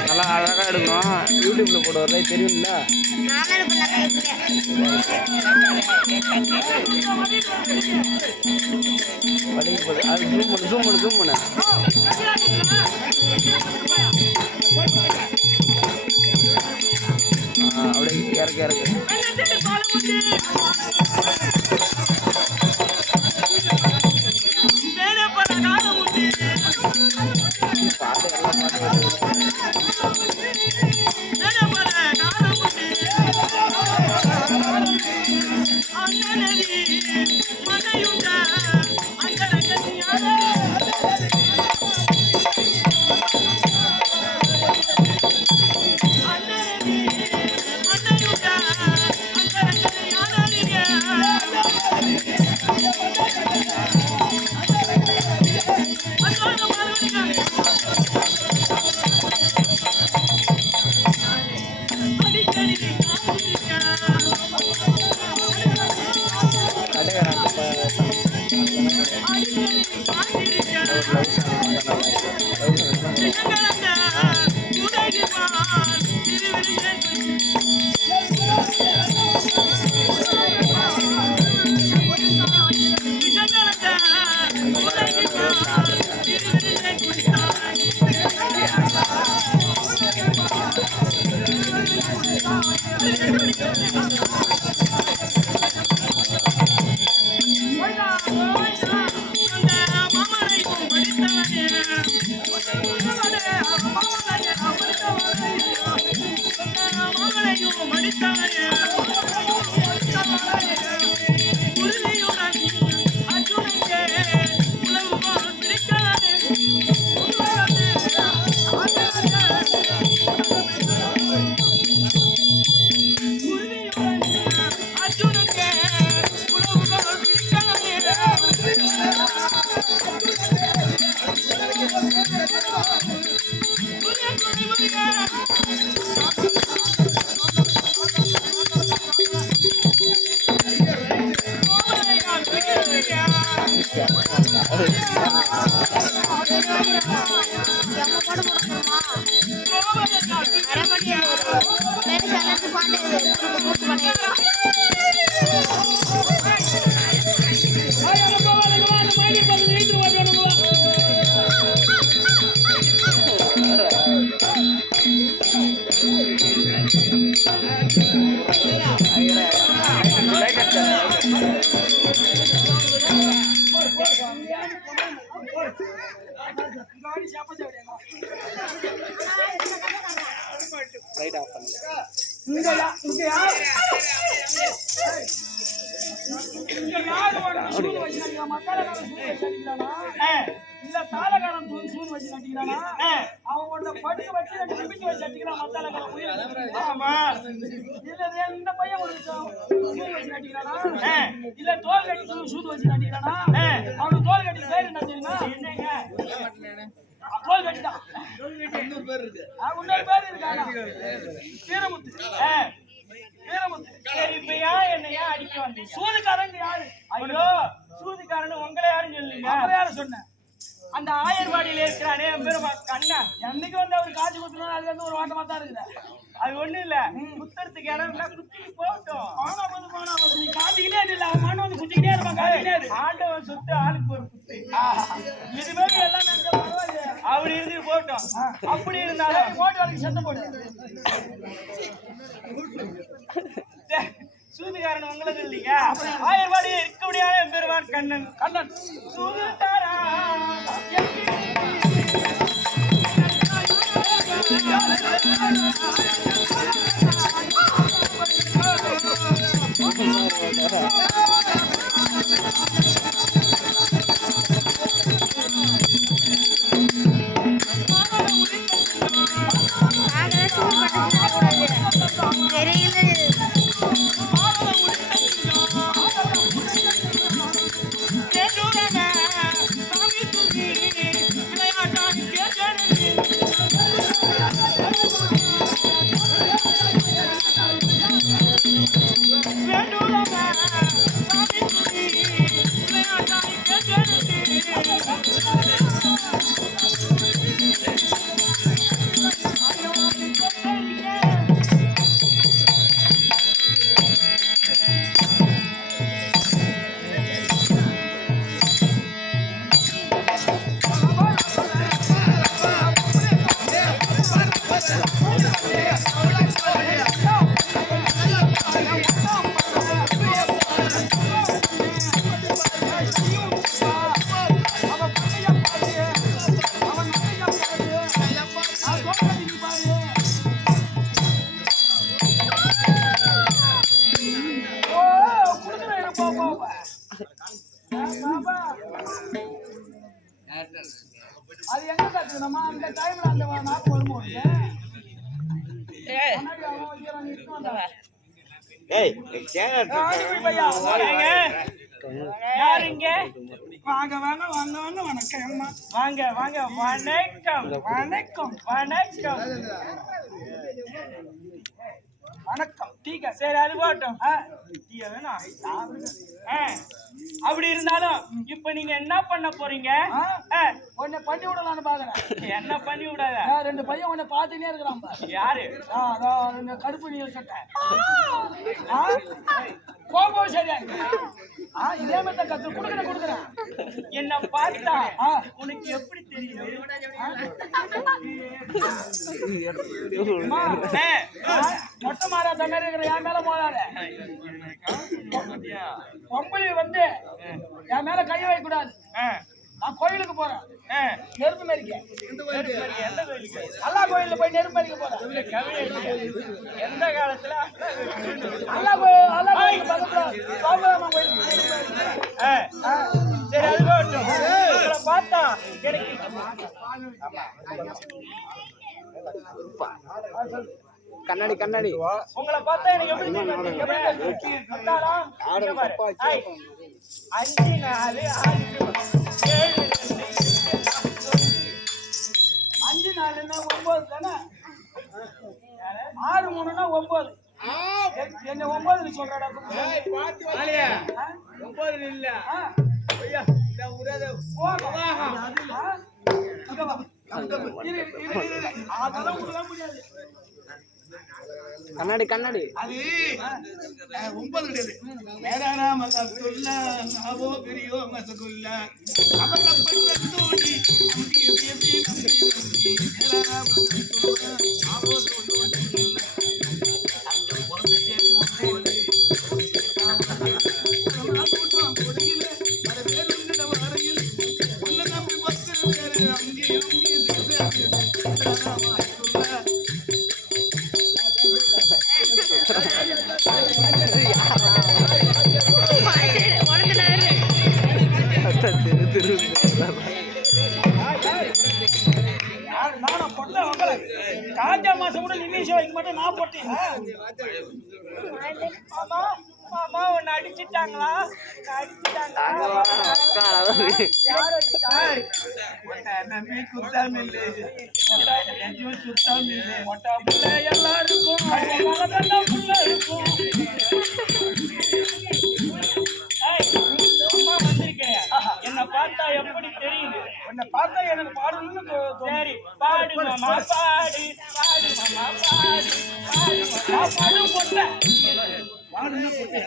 நல்லா அழகா எடுக்கணும். யூடியூப்ல போடுவதே தெரியும்ல. அது ஜூம் பண்ணு அப்படியே இறக்கு இல்ல தாளகாரம் சூன் வச்சு நட்டிக்கிறானா அவனோட படுக்க வச்சு நிமித்தி வச்சு நட்டிக்கிறான் மத்தாளகாரம் ஆமா இல்ல இந்த பையன் ஒரு சூன் வச்சு நட்டிக்கிறானா இல்ல தோல் கட்டி சூன் வச்சு நட்டிக்கிறானா அவனுக்கு தோல் கட்டி பேர் என்ன தெரியுமா தோல் கட்டிதான் இன்னொரு பேர் இருக்கு இன்னொரு பேர் இருக்கானா வீரமுத்து வீரமுத்து சரி இப்ப என்னையா அடிக்க வந்தீங்க சூதுக்காரங்க யாரு ஐயோ சூதுக்காரன் உங்களை யாரும் சொல்லுங்க யாரும் சொன்னேன் அந்த ஆயர்வாடியில இருக்கிறானே பெருமா கண்ணா என்னைக்கு வந்து அவர் காட்சி கொடுத்தா அது வந்து ஒரு வாட்டமா தான் இருக்குது. அது ஒண்ணு இல்ல குத்துறதுக்கு இடம் இல்ல குத்திட்டு போகட்டும். போனா போது நீ காட்டிக்கிட்டே இல்ல அவன் மண்ணு வந்து குத்திக்கிட்டே இருப்பான் காட்டிக்கிட்டே ஆண்டவன் சுத்து ஆளுக்கு ஒரு குத்து. இதுமாதிரி எல்லாம் நினைச்ச பரவாயில்ல அப்படி இருந்து போகட்டும். அப்படி இருந்தாலும் போட்டு வரைக்கும் சத்தம் போடு. சூதுகாரன் உங்களுக்கு இல்லைங்க. ஆயர்வாடி இருக்க முடியாத பெருமான் கண்ணன் கண்ணன் சூதுகாரா அது எங்க கத்துக்கணுமா அந்த டைம்ல அந்த நாக்கு வரும்போது யாருங்க வாங்க வாங்க வாங்க வாங்க வணக்கம் வாங்க வாங்க வணக்கம் வணக்கம் வணக்கம் வணக்கம் டீக்கா சரி அது போட்டோம் டீயா வேணும். அப்படி இருந்தாலும் இப்ப நீங்க என்ன பண்ண போறீங்க? உன்னை பண்ணி விடலான்னு பாக்குறேன். என்ன பண்ணி விடாத? ரெண்டு பையன் உன்னை பாத்துட்டே இருக்கிறான். யாரு? கருப்பு நீர் சட்டை போகும்போது சரியா இதே மாதிரி தான் கத்து கொடுக்குறேன். என்ன பார்த்தா உனக்கு எப்படி தெரியும்? மொட்டை மாறாத மாதிரி இருக்கிற என் மேல போதாத. பொம்பளை வந்து என் மேல கைய வைக்க கூடாது. நான் கோயிலுக்கு போறேன். நெருப்பு மறிக்க அல்லா கோயில்ல போய் நெருப்பு மறிக்க போறேன். எந்த காலத்துல அல்லா கோயில் சரி அது போட்டோம். பார்த்தா கண்ணாடி கண்ணாடி உங்களை பார்த்தா எனக்கு எப்படி 5 4 5 4 9 தானே 6 3 9 என்ன 9 சொல்றடா 9 இல்ல ஐயா இந்த உரத அதெல்லாம் முடியாது. கண்ணாடி கண்ணாடி அது 9 கிடையாது. மேராம சொல்ல நாவோ பெரியோ மசகுல்ல அவரப்பட்ட தோடி அங்கி பேசி நம்பி மேராம சொல்ல நாவோ தோடி அந்த பொறுத்தே போலே காவல கொடியில அத பேருந்திட வரையில் உன்ன நம்பி பக்தர் பேரு அங்கி மேராம சொல்ல காஞ்சா மாசம் கூட நிமிஷம் வைக்க மாட்டேன். நான் போட்டேன். மாமா உன்னை அடிச்சுட்டாங்களா? எல்லாருக்கும் என்ன பார்த்து பார்த்தா எப்படி தெரியுது? உன்னை பார்த்தா எனக்கு பாடணும்னு சரி பாடு மாமா பாடு, பாடு மாமா பாடு, பாடு மாமா பாடு பொட்ட. பாடுன்னா போட்டு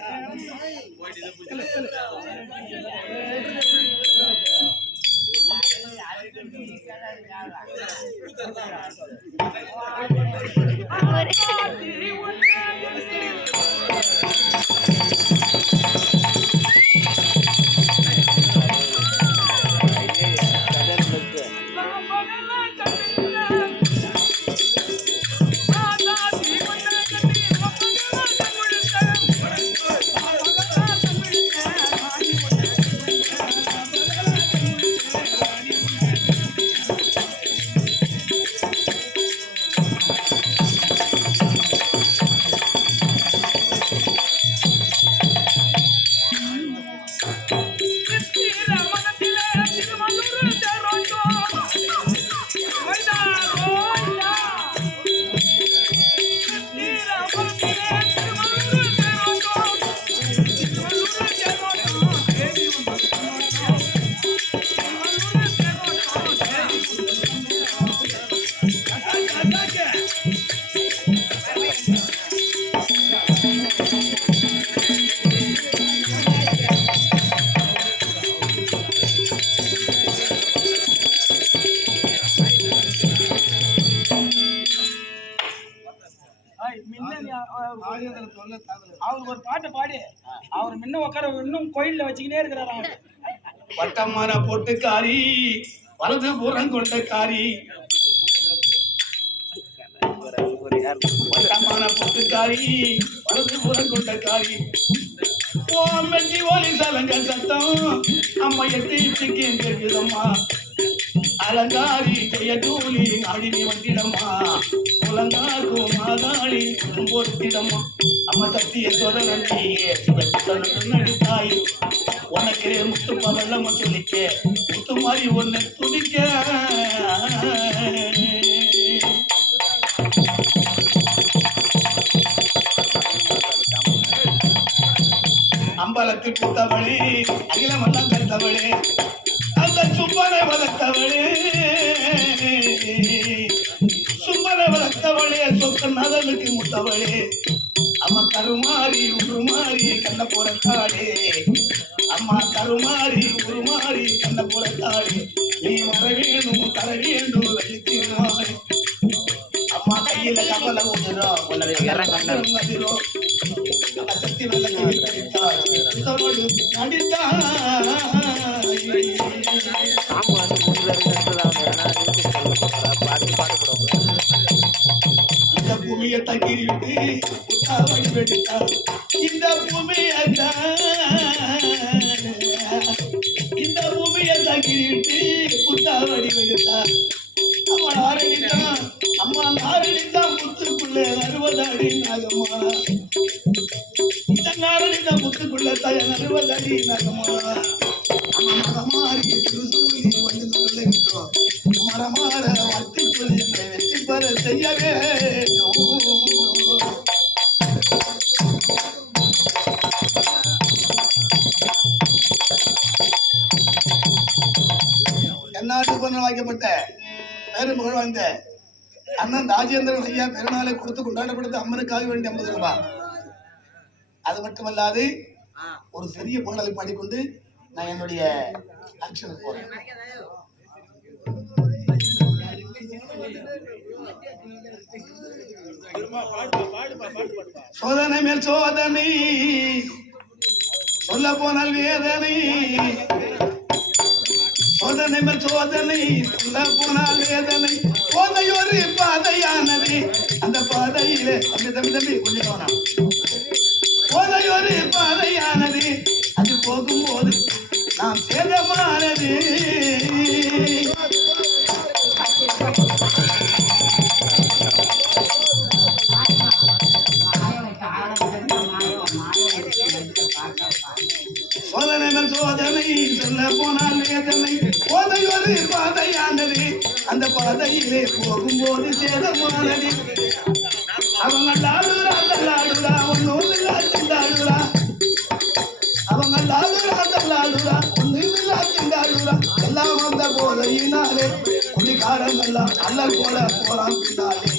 அவருக்கு ஒரு பாட்டை பாடி அவர் முன்ன உட்கார இன்னும் கோயில்ல வச்சுக்கிட்டே இருக்கிறாராம். பட்டமான பொட்டுக்காரி வலது புறம் கொண்டக்காரி, பட்டமான பொட்டுக்காரி வலது புறம் கொண்டக்காரி, மெட்டி ஓலி சலங்க சத்தம் அம்மா எட்டு இச்சுக்கு கேட்குதம்மா, அலங்காரி ஜெய தூளி நாடினி வந்திடம்மா, உலங்காக்கும் மாதாளி போட்டிடம்மா, அம்மா சத்திய சொதனி நடித்தாய் உனக்கு முத்து பவல்லம்மா சொல்லிக்க முத்து மாதிரி ஒன்னு துடிக்க. அம்பலத்தில் புத்தவளே அகிலமெல்லாம் கருத்தவளே அந்த சும்பனை வளர்த்தவளே, சும்பனை வளர்த்தவளே சொக்க நதனுக்கு முத்தவளே, அம்மா கருமாறி உருமாறி கண்ண புறத்தாளே, அம்மா கருமாறி உருமாறி கண்ண புறத்தாளே, நீ வர வேணும் தர வேண்டும் வெள்ளித்திருமாறி, அம்மா கையில கவல உதிரும் அதிரும் சக்தி வெள்ள இந்த பூமியை தகிரி விட்டு வழி வெடித்தா, இந்த பூமியை தகிரி விட்டு புத்தா வழி வெடித்தா, அவன் ஆரடித்தான் அம்மா ஆரடித்தான் முத்துக்குள்ளே 60 அடி நாகம்மா, இந்த நாரடித்தான் முத்துக்குள்ள தய 60 அடி நாகம்மா, மரமாறி திருசூலி வந்து நல்ல விட்டோம், மரமாற வட்டி சொல்லி வெற்றி பெற செய்யவே எந்நாட்டு பொண்ணு வாய்க்கப்பட்ட பேரு புகழ் வாய்ந்த அண்ணன் ராஜேந்திரன் ஐயா பெருநாளை கொடுத்து கொண்டாடப்படுது அம்மனுக்காக வேண்டிய 50 ரூபாய். அது மட்டுமல்லாது ஒரு சிறிய பாடலை பாடிக்கொண்டு நான் என்னுடைய ஆக்ஷனுக்கு போறேன். சோதனை மேல் சோதனை சொல்ல போனால் வேதனை, சோதனை மேல் சோதனை சொல்ல போனால் வேதனை, போதை ஒரு பாதையானது அந்த பாதையிலே தம்பி கொஞ்சம் போனான், போதை ஒரு பாதையானது அது போகும்போது நாம் சேதமானது, சோதனை மேல் சோதனை சொல்ல போனால் வேதனை, போதை ஒரு பாதையானது அந்த பாதையிலே போகும்போது சேதமானது, அவங்க லாடுறா தள்ளாடுறா ஒன்னொன்னு திண்டாடுறா, அவங்க லாடுறா தள்ளாடுறா ஒன்னு திண்டாடுறா, மதுரம் எல்லாம் வந்த போதையினாலே குடிகாரன் எல்லாம் அல்லல் போல போறான் பின்னாலே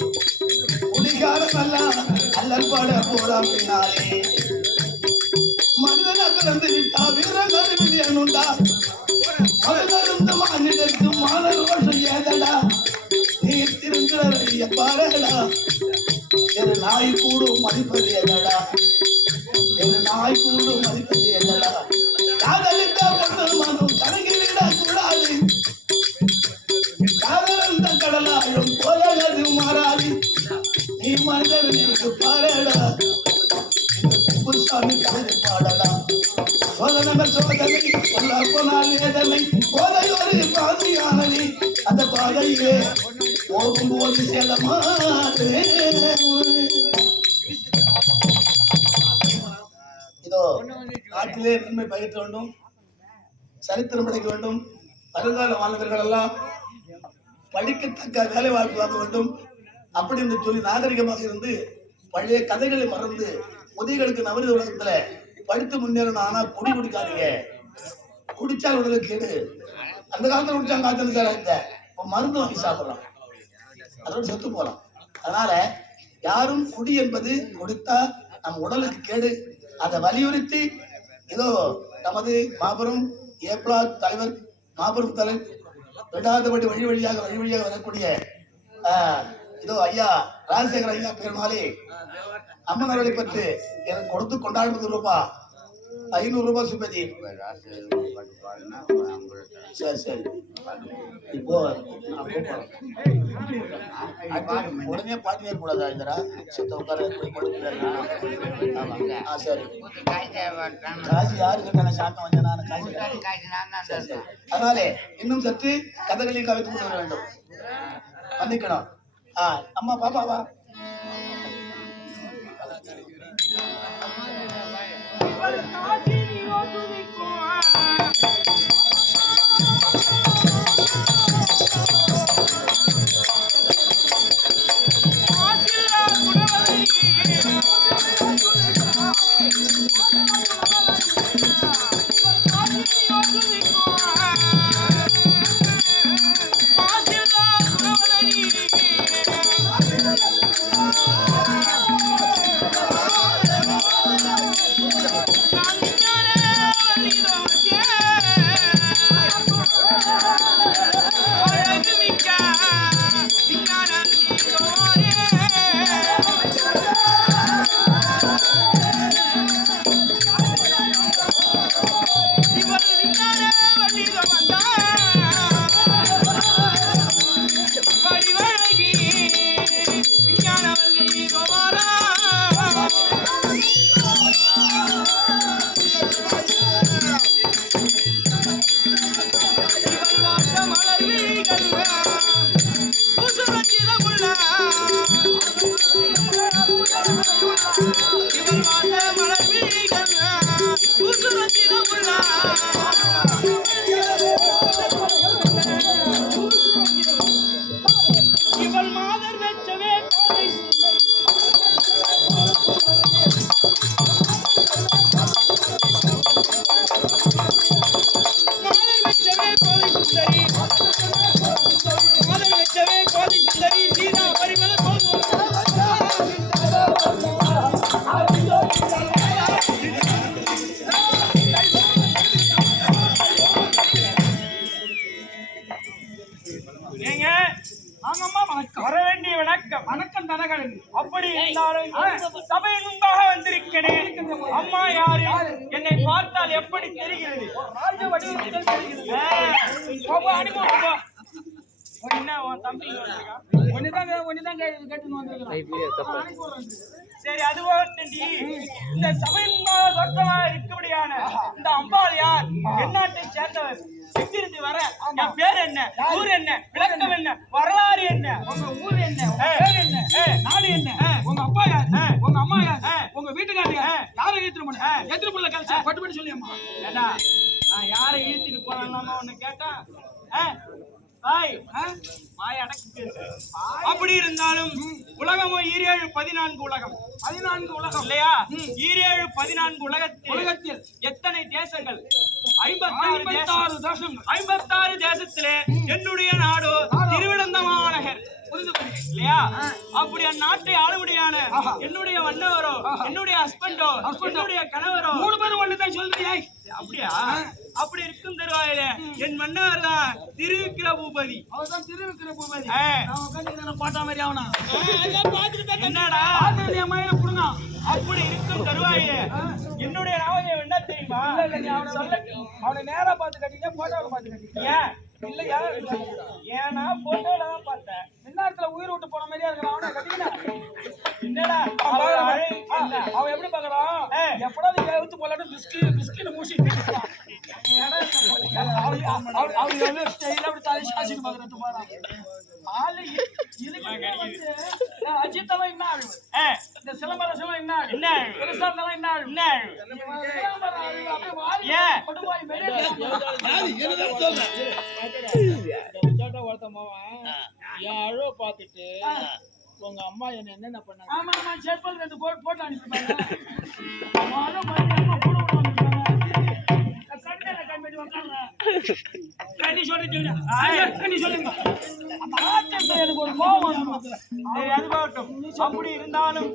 குடிகாரன் எல்லாம் அல்லல் போல போறான் பின்னாலே மனிதன பிறந்து விட்டா வீரங்கள் விதியனுண்டா மனிதருந்து மாநிலத்து மாணவர்கள் ஏதடா நீ திருங்குற பாரடா என் நாய் கூடும் மதிப்பது எதடா என் நாய் கூடும் மதிப்பது எதடா காதலித்த பொண்ணு மனம் கணக்கிட கூடாது காதலந்த கடலாயும் போலது மாறாது நீ மனிதன் எனக்கு பாரடா இந்த குப்புசாமி கவிதை பாடடா சோதனங்கள் சோதனை சொல்ல போனால் வேதனை போதை ஒரு பாதையானது அந்த பாதையிலே போகும்போது சேதமாது இதோ நாட்டிலே நன்மை பயிற்ற வேண்டும் சரித்திரம் படைக்க வேண்டும் வருங்கால மாணவர்கள் எல்லாம் படிக்கத்தக்க வேலை வாய்ப்பு வாங்க வேண்டும் அப்படி என்று சொல்லி நாகரிகமாக இருந்து பழைய கதைகளை மறந்து முதியர்களுக்கு நவீன உலகத்துல படித்து முன்னேறணும். ஆனா குடி குடிக்காதீங்க, குடிச்சால் உடலுக்கு கேடு. அந்த காலத்துல குடிச்சாங்க காய்ச்சல் சார் இந்த மருந்து வாங்கி சாப்பிடலாம், அதோட செத்து போகலாம். அதனால யாரும் குடி என்பது குடித்தா நம் உடலுக்கு கேடு. அதை வலியுறுத்தி இதோ நமது மாபெரும் ஏப்ரா தலைவர் மாபெரும் தலைவர் விடாதபடி வழி வழியாக வரக்கூடிய இதோ ஐயா ராஜசேகர ஐயா பெருமாளே அம்மன் அவர்களை பற்றி எனக்கு கொடுத்து கொண்டாடுவது ரூபாய் 500 ரூபாய் சுபதி. சரி சரி இப்போ உடனே பாட்டி கூடாதா இந்தரா சுத்த உட்கார சரி காசு யாரு கேட்டாங்க சாக்கம் வந்தேன் நான் காசு. அதனாலே இன்னும் சற்று கதகளில் கவித்து கொண்டு வர வேண்டும். பண்ணிக்கணும். அம்மா பாப்பாவா அப்படி சபையில் முன்பாக வந்திருக்கிறேன். அம்மா யாரு? என்னை பார்த்தால் எப்படி தெரிகிறது? சரி, அது இந்த சபையின் முன்பாக இருக்கபடியான இந்த அம்பாள் யார்? எந்நாட்டை சேர்ந்தவர்? எங்கிருந்து வர? என் பேர் என்ன? ஊர் என்ன? விளக்கம் என்ன? வரலாறு என்ன? உங்க ஊர் என்ன? பேர் என்ன? நாடு என்ன? உங்க அப்பா யார்? உங்க அம்மா யார்? உங்க வீட்டுக்காரர் யார்? யாரை இழுத்துட்டு போன கல்ச்சா பட்டு பண்ணி சொல்லியம்மா. ஏடா நான் யாரை இழுத்துட்டு போனாலாமா உன்னை கேட்டா? அப்படி இருந்தாலும் உலகமும் 14 உலகம் 14 உலகம் இல்லையா? 14 உலகத்தில் எத்தனை தேசங்கள்? 56 தேசங்கள் 56 தேசத்திலே என்னுடைய நாடு திருவிடந்தமாநகர் இல்லையா? அப்படி அந்நாட்டை ஆளுபடியான என்னுடைய வண்ணவரோ, என்னுடைய ஹஸ்பண்டோ, என்னுடைய கணவரோ 3 பேரும் ஒண்ணுதான் சொல்றியா? அப்படியா? அப்படி இருக்கும் தருவாயிலே என் மன்னவர் தான் திருவிக்கிர பூபதி. அவர்தான் திருவிக்கிர பூபதி. ஆ. நான் உட்கார்ந்து பாட்டா மாதிரி ஆவனா? என்னடா என் மயில புடுங்க. அப்படி இருக்கும் தருவாயிலே என்னுடைய நாமம் என்ன தெரியுமா? இல்ல நீ அவனை சொல்ல. அவனை நேரா பார்த்து கட்டிங்க, போட்டோல பார்த்து கட்டிங்க. ஏன் இல்லையா? ஏன்னா போட்டோல தான் பார்த்தேன். மின்னாரத்துல உயிர் விட்டு போன மாதிரியா இருக்கிறான். அவனை கட்டிக்கினா என்னடா அவன் எப்படி பாக்குறான்? எப்படா நீ எழுத்து போலாட்டு பிஸ்கின்னு மூசி அஜித்தெல்லாம் என்ன ஆளு? இந்த சிலம்பரசெல்லாம் என்ன ஆளு? என்ன பெருசாந்தெல்லாம் என்ன ஆளு? பார்த்துட்டு உங்க அம்மா என்ன பண்ணாங்க? ஆமா நான் செல்போன் 2 போட்டு அனுப்பிருப்பாங்க. எனக்கு ஒரு கோபம். அப்படி இருந்தாலும்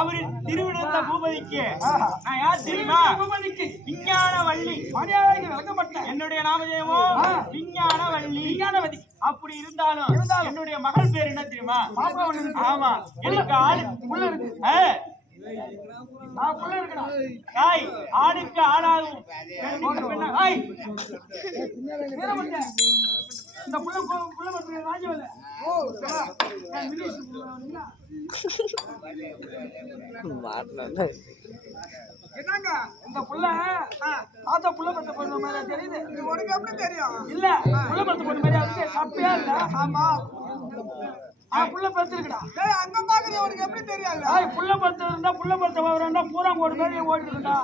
அவரின் திருவிழந்த பூபதிக்கு நான் யார் தெரியுமா? விஞ்ஞான வள்ளி. என்னுடைய நாமதேவோ விஞ்ஞான வள்ளி. விஞ்ஞானவதி. அப்படி இருந்தாலும் என்னுடைய மகள் பேர் என்ன தெரியுமா? ஆமா, எனக்கு ஆளு புள்ள இருக்கு. ஆணுக்கு ஆளாகும் இந்த புள்ள ராஜவல்ல. என்னங்க இந்த புள்ள ஆத்தா புள்ள பத்த பொண்ணு மாதிரி தெரியுது. உனக்கு எப்படி தெரியும்? இல்ல புள்ள பத்த பொண்ணு மாதிரி அதுக்கு சப்பையா இல்ல. ஆமா புள்ள பத்து இருக்குடா. அங்க பாக்குறிய உனக்கு எப்படி தெரியாது? புள்ள பத்து இருந்தா புள்ள பத்த வரண்டா பூரா கோடு மாதிரி ஓடிடுடா.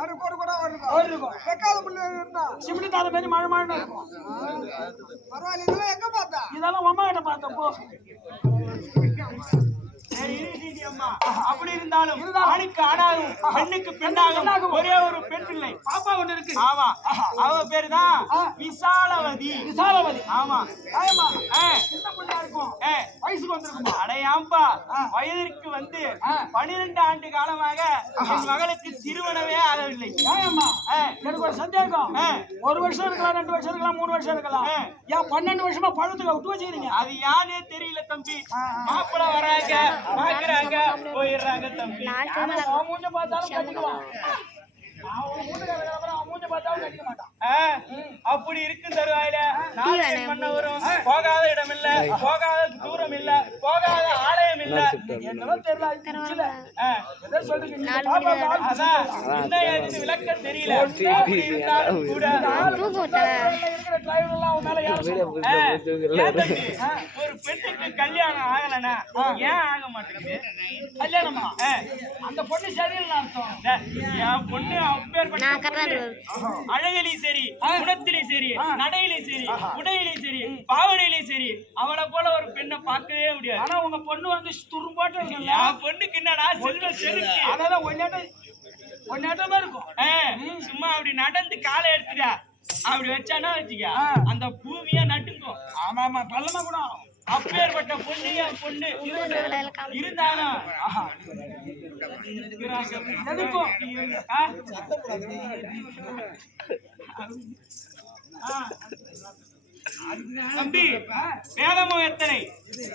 ஒரு கோடு கூட ஓடிடும். வெக்காத புள்ள இருந்தா சிமிடி தாத மாதிரி மழை மழை இருக்கும். பரவாயில்லை. இதெல்லாம் எங்க பார்த்தா? இதெல்லாம் அம்மா கிட்ட பார்த்தா போ. அப்படி இருந்தாலும் ஆணுக்கு ஆணாகும் பெண்ணுக்கு பெண்ணாகும் ஒரே ஒரு பெண் பிள்ளை பாப்பா ஒண்ணு இருக்கு. ஆமா, அவ பேரு தான் விசாலவதி. விசாலவதி. ஆமா. சின்ன பிள்ளை இருக்கும். வயசுக்கு வந்திருக்குமா? அடையாம்பா வயதிற்கு வந்து 12 ஆண்டு காலமாக என் மகளுக்கு திருமணமே ஆகவில்லை. எனக்கு ஒரு சந்தேகம். 1 வருஷம் இருக்கலாம், 2 வருஷம் இருக்கலாம், 3 வருஷம் இருக்கலாம். ஏன் 12 வருஷமா பழத்துக்கு விட்டு வச்சுக்கிறீங்க? அது யானே தெரியல தம்பி. மாப்பிள்ள வராங்க, பாக்குறாங்க, போயிடுறாங்க தம்பி. அவன் மூஞ்ச பார்த்தாலும் கட்டிக்குவான். அப்படி இருக்கும் தருவாயில பண்ணவரும் போகாத இடம் இல்ல, போகாத தூரம் இல்ல, போகாத ஆலயம் இல்ல. என்னதான் தெரியல. விளக்க தெரியல. கூட ஒரு பெண்ணுக்கு கல்யாணம் ஆகலனா ஏன் ஆக மாட்டேங்குது? கல்யாணமா? அந்த பொண்ணு சரியில்லை அர்த்தம். என் பொண்ணு அழகிலையும் சரி, குணத்திலையும் சரி, நடையிலையும் சரி, உடையிலையும் சரி, பாவனையிலையும் சரி, அவளை போல ஒரு பெண்ணை பார்க்கவே முடியாது. ஆனா உங்க பொண்ணு வந்து துரும்பாட்டம் இருக்குல்ல. என் பொண்ணுக்கு என்னடா செல்வ செருக்கு. அதெல்லாம் ஒன்னாட்டம் தான் இருக்கும். சும்மா அப்படி நடந்து காலை எடுத்துட்டா அப்படி வச்சானா வச்சுக்க அந்த பூமியா நட்டுக்கும். ஆமா ஆமா பள்ளமா கூட அப்பேற்பட்ட பொண்ணு என் பொண்ணு இருந்தாலும் எதுக்கும் தம்பி வேதமோ எத்தனை?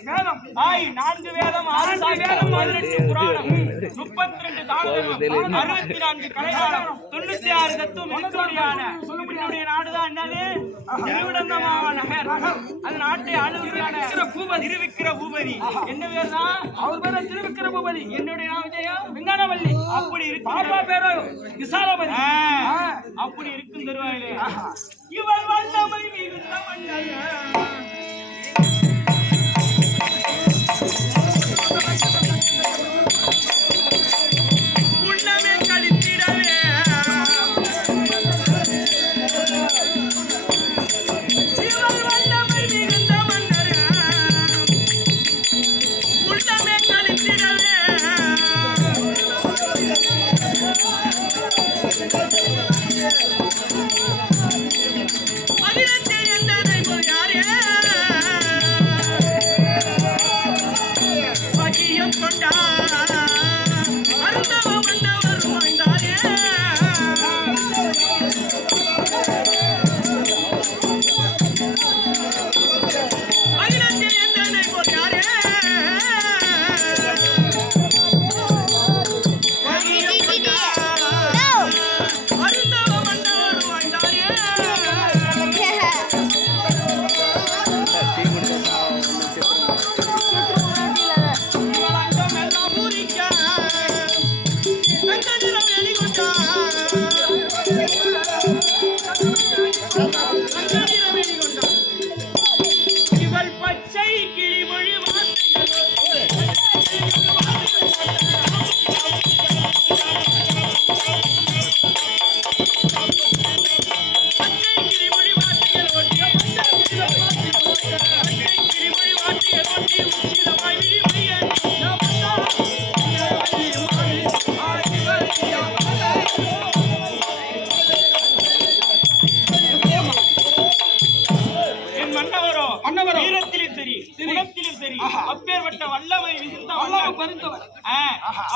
வேதம் 4 வேதம், 6 வேதம், 18 புராணம், 32 தாண்டவம், 64 கலைகாலம், 96 தத்துவம் என்னுடைய நாடுதான் என்னது? திருவிடந்தமாநகர். அந்த நாட்டை ஆளுகிறான திருவிக்கிர பூபதி. என்ன பேர் தான்? அவர் பேர திருவிக்கிர பூபதி. என்னுடைய நாமதேயம் விஞ்ஞானவல்லி. அப்படி இருக்கு. பாப்பா பேரோ விசாலவதி. அப்படி இருக்கும் தருவாயிலே இவள் வல்லமை மிகுந்த மன்னன். கொண்டு உச்சிதமாய் விழிமையன் என் மன்னவரோ வீரத்திலும் சரி குணத்திலும் சரி அப்பேற்பட்ட வல்லமை மிகுந்த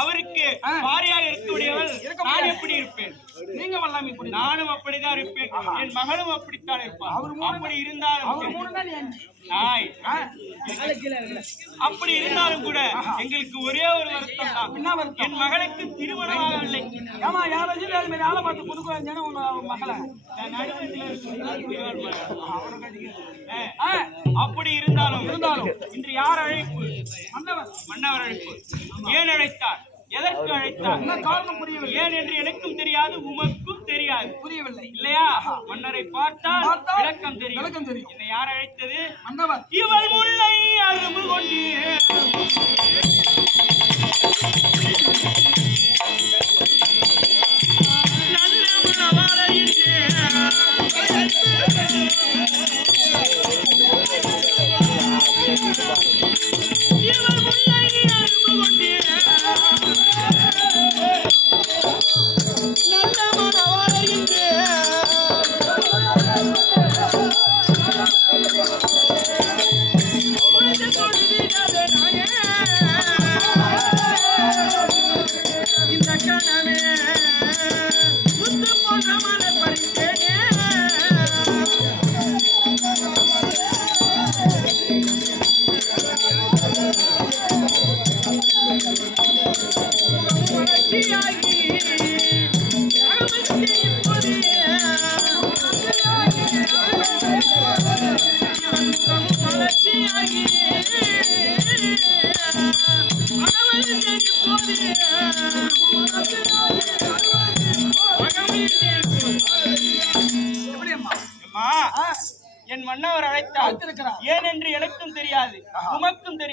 அவருக்கு பாரியாக இருக்கக்கூடியவள் நான் எப்படி இருப்பேன்? நீங்க வல்லாமி புடி நானும் அப்படிதான் இருப்பேன். என் மகளும் அப்படித்தான் இருப்பான். அப்படி இருந்தாலும் அப்படி இருந்தாலும் கூட எங்களுக்கு ஒரே ஒரு வருத்தம் தான். என் மகளுக்கு திருமணம் ஆகவில்லை. ஏமா யாராச்சும் வேலை மாதிரி ஆளை பார்த்து கொடுக்க உங்க மகளை அப்படி இருந்தாலும் இன்று யார் அழைப்பு? மன்னவர் அழைப்பு. ஏன் அழைத்தார்? எதற்கு அழைத்தார்? காரணம் புரியவில்லை. ஏன் என்று எனக்கும் தெரியாது, உமக்கும் தெரியாது. புரியவில்லை இல்லையா? மன்னரை பார்த்தால் விளக்கம் தெரியும். என்னை யார் அழைத்தது? மன்னவர். இவள் முல்லை அரும்பு கொண்டு நல்ல மணவாளையின்றே இவள் முல்லை அரும்பு கொண்டு நல்ல மணவாளையின்றே இந்த கணமே முத்து போன்ற மலை பறித்தேனே மலர்ச்சியாகி அகமதிக்கு இப்போதே மலர்ச்சியாகி என் மன்னவர் அழைத்தார். ஏன் என்று எனக்கும் தெரியாது, உமக்கும் தெரியாது.